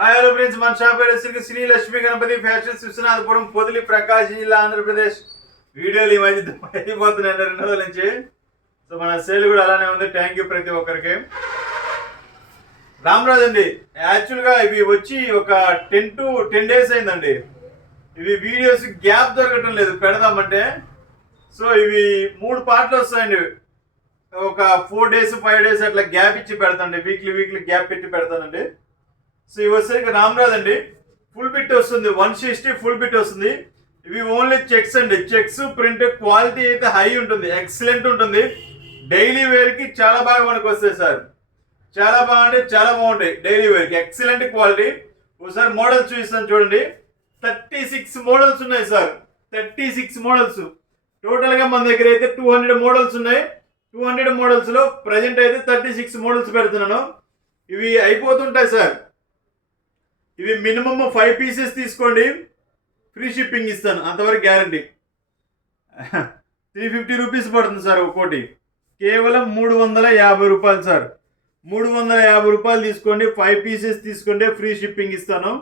Hi hello friends, మన shop పేరు Shri Lakshmi Ganapati fashions, Viswanathapuram, Podili, ప్రకాశం జిల్లా, ఆంధ్రప్రదేశ్. వీడియోలు ఈ మధ్య అయిపోతున్నాయి 2 రోజుల నుంచి. సో మన సేల్ కూడా అలానే ఉంది. థ్యాంక్ యూ ప్రతి ఒక్కరికి. రామరాజ్ అండి, యాక్చువల్గా ఇవి వచ్చి ఒక 10 days అయిందండి. ఇవి వీడియోస్ గ్యాప్ దొరకటం లేదు పెడదామంటే. సో ఇవి 3 పార్ట్లు వస్తాయండి. ఒక 4 days 5 days అట్లా గ్యాప్ ఇచ్చి పెడతాండి. వీక్లీ గ్యాప్ పెట్టి పెడతానండి. సో ఇవి వచ్చేసరికి రామరాజ్ అండి, ఫుల్ బిట్ వస్తుంది, 160 ఫుల్ బిట్ వస్తుంది. ఇవి ఓన్లీ చెక్స్ అండి. చెక్స్ ప్రింట్ క్వాలిటీ అయితే హై ఉంటుంది, ఎక్సలెంట్ ఉంటుంది. డైలీ వేర్కి చాలా బాగా మనకు వస్తాయి సార్. చాలా బాగా అంటే చాలా బాగుంటాయి డైలీ వేర్కి, ఎక్సలెంట్ క్వాలిటీ. ఒకసారి మోడల్స్ చూపిస్తాను చూడండి. 36 మోడల్స్ ఉన్నాయి సార్. 36 మోడల్స్ టోటల్గా మన దగ్గర అయితే 200 మోడల్స్ ఉన్నాయి. 200 మోడల్స్లో ప్రజెంట్ అయితే 36 మోడల్స్ పెడుతున్నాను. ఇవి అయిపోతుంటాయి సార్. ఇవి మినిమమ్ 5 pieces తీసుకోండి, ఫ్రీ షిప్పింగ్ ఇస్తాను, అంతవరకు గ్యారంటీ. 350 రూపీస్ పడుతుంది సార్ ఒక్కోటి. కేవలం 350 రూపాయలు సార్. 350 రూపాయలు తీసుకోండి, 5 pieces తీసుకుంటే ఫ్రీ షిప్పింగ్ ఇస్తాను.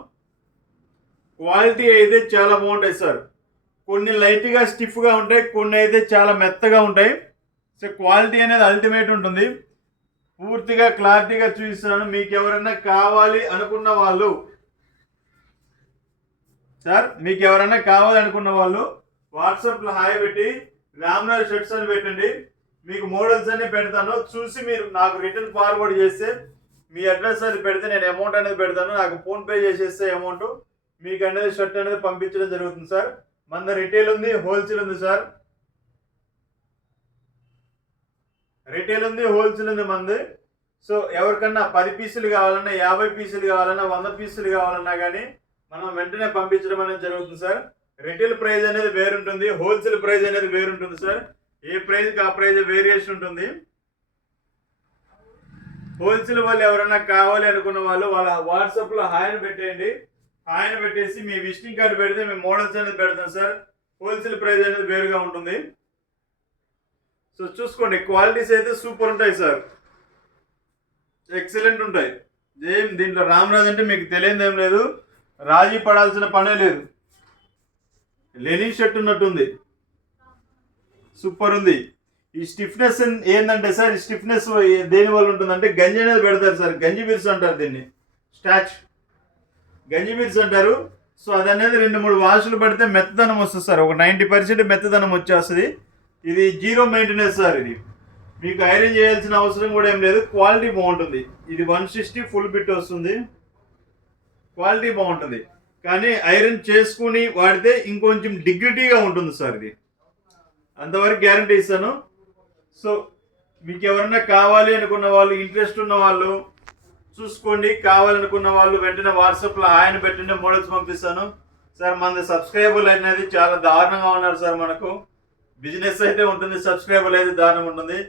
క్వాలిటీ అయితే చాలా బాగుంటాయి సార్. కొన్ని లైట్గా స్టిఫ్గా ఉంటాయి, కొన్ని అయితే చాలా మెత్తగా ఉంటాయి. సో క్వాలిటీ అనేది అల్టిమేట్ ఉంటుంది. పూర్తిగా క్లారిటీగా చూపిస్తున్నాను. మీకు ఎవరైనా కావాలి అనుకున్న వాళ్ళు వాట్సాప్లో హాయ్ పెట్టి రామరాజ్ షర్ట్స్ అని పెట్టండి. మీకు మోడల్స్ అన్ని పెడతాను. చూసి మీరు నాకు రిటర్న్ ఫార్వర్డ్ చేస్తే మీ అడ్రస్ అది పెడితే నేను అమౌంట్ అనేది పెడతాను. నాకు ఫోన్పే చేసేస్తే అమౌంట్ మీకు అనేది షర్ట్ అనేది పంపించడం జరుగుతుంది సార్. మన రిటైల్ ఉంది, హోల్సేల్ ఉంది సార్. రిటైల్ ఉంది, హోల్సేల్ ఉంది మంది. సో ఎవరికన్నా 10 పీసులు కావాలన్నా, 50 పీసులు కావాలన్నా, 100 పీసులు కావాలన్నా కానీ మనం వెంటనే పంపించడం అనేది జరుగుతుంది సార్. రిటైల్ ప్రైస్ అనేది వేరుంటుంది, హోల్సేల్ ప్రైస్ అనేది వేరుంటుంది సార్. ఏ ప్రైస్కి ఆ ప్రైస్ వేరియేషన్ ఉంటుంది. హోల్సేల్ వాళ్ళు ఎవరైనా కావాలి అనుకున్న వాళ్ళు వాళ్ళ వాట్సాప్లో హాయ్ పెట్టేయండి. హాయ్ పెట్టేసి మీ విజిటింగ్ కార్డు పెడితే మేము మోడల్స్ అనేది పెడతాం సార్. హోల్సేల్ ప్రైస్ అనేది వేరుగా ఉంటుంది. సో చూసుకోండి, క్వాలిటీస్ అయితే సూపర్ ఉంటాయి సార్, ఎక్సలెంట్ ఉంటాయి. దీంట్లో రామరాజ్ అంటే మీకు తెలియదు ఏం లేదు, రాజీ పడాల్సిన పనే లేదు. లెనిన్ షర్ట్ ఉన్నట్టుంది, సూపర్ ఉంది. ఈ స్టిఫ్నెస్ ఏంటంటే సార్, ఈ స్టిఫ్నెస్ దేని వల్ల ఉంటుందంటే గంజి అనేది పెడతారు సార్. గంజి బిర్స్ అంటారు దీన్ని, స్టాచ్ గంజి బిర్స్ అంటారు. సో అది అనేది 2-3 వాషులు పడితే మెత్తదనం వస్తుంది సార్. ఒక 90% మెత్తదనం వచ్చేస్తుంది. ఇది 0 మెయింటెనెన్స్ సార్. ఇది మీకు ఐరన్ చేయాల్సిన అవసరం కూడా ఏం లేదు. క్వాలిటీ బాగుంటుంది. ఇది 160 ఫుల్ బిట్ వస్తుంది, క్వాలిటీ బాగుంటుంది. కానీ ఐరన్ చేసుకుని వాడితే ఇంకొంచెం డిగ్నిటీగా ఉంటుంది సార్. ఇది అంతవరకు గ్యారంటీ ఇస్తాను. సో మీకు ఎవరైనా కావాలి అనుకున్న వాళ్ళు, ఇంట్రెస్ట్ ఉన్న వాళ్ళు చూసుకోండి. కావాలనుకున్న వాళ్ళు వెంటనే వాట్సాప్లో ఆయన పెట్టండి, మోడల్స్ పంపిస్తాను సార్. మన సబ్స్క్రైబర్లు అనేది చాలా దారుణంగా ఉన్నారు సార్. మనకు బిజినెస్ అయితే ఉంటుంది, సబ్స్క్రైబర్లు అయితే దారుణంగా ఉంటుంది.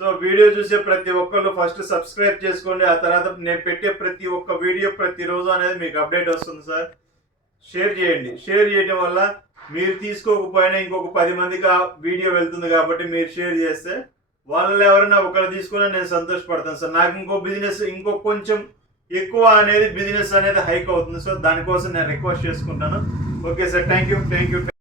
సో వీడియో చూసే ప్రతి ఒక్కళ్ళు ఫస్ట్ సబ్స్క్రైబ్ చేసుకోండి. ఆ తర్వాత నేను పెట్టే ప్రతి ఒక్క వీడియో ప్రతిరోజు అనేది మీకు అప్డేట్ వస్తుంది సార్. షేర్ చేయండి. షేర్ చేయడం వల్ల మీరు తీసుకోకపోయినా ఇంకొక 10 మందికి ఆ వీడియో వెళ్తుంది కాబట్టి మీరు షేర్ చేస్తే వాళ్ళని ఎవరైనా ఒకరు తీసుకున్నా నేను సంతోషపడతాను సార్. నాకు ఇంకో కొంచెం ఎక్కువ అనేది బిజినెస్ అనేది హైక్ అవుతుంది. సో దానికోసం నేను రిక్వెస్ట్ చేసుకుంటాను. Okay sir, thank you.